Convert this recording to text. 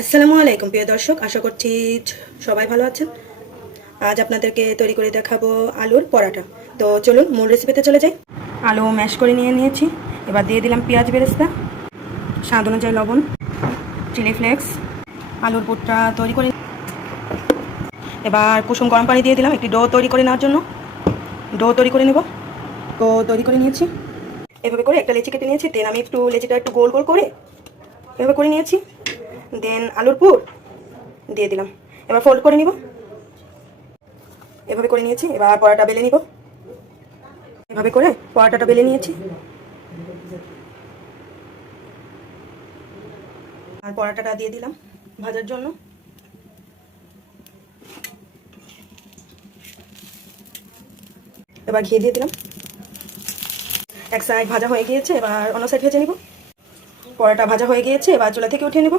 আসসালামু আলাইকুম প্রিয় দর্শক, আশা করছি সবাই ভালো আছেন। আজ আপনাদেরকে তৈরি করে দেখাবো আলুর পরাটা। তো চলুন মূল রেসিপিতে চলে যাই। আলু ম্যাশ করে নিয়েছি। এবার দিয়ে দিলাম পেঁয়াজ বেরেস্তা, স্বাদ অনুযায়ী লবণ, চিলি ফ্লেক্স, আলুর পুরটা তৈরি করে। এবার কুসুম গরম পানি দিয়ে দিলাম একটি ডো তৈরি করে নেওয়ার জন্য। ডো তৈরি করে নেব। তো তৈরি করে নিয়েছি। এভাবে করে একটা লেচি কেটে নিয়েছি। দেন আমি লেচিটা একটু গোল গোল করে এভাবে করে নিয়েছি। দেন আলুর পুর দিয়ে দিলাম। এবার ফোল্ড করে নিব। এভাবে করে নিয়েছি। এবার পরোটা বেলে নিব। এভাবে করে পরোটাটা বেলে নিয়েছি। আর পরোটাটা দিয়ে দিলাম ভাজার জন্য। এবার ঘি দিয়ে দিলাম। এক সাইড ভাজা হয়ে গিয়েছে, এবার অন্য সাইড ভেজে নিব। পরোটা ভাজা হয়ে গিয়েছে, এবার চুলা থেকে উঠিয়ে নিব।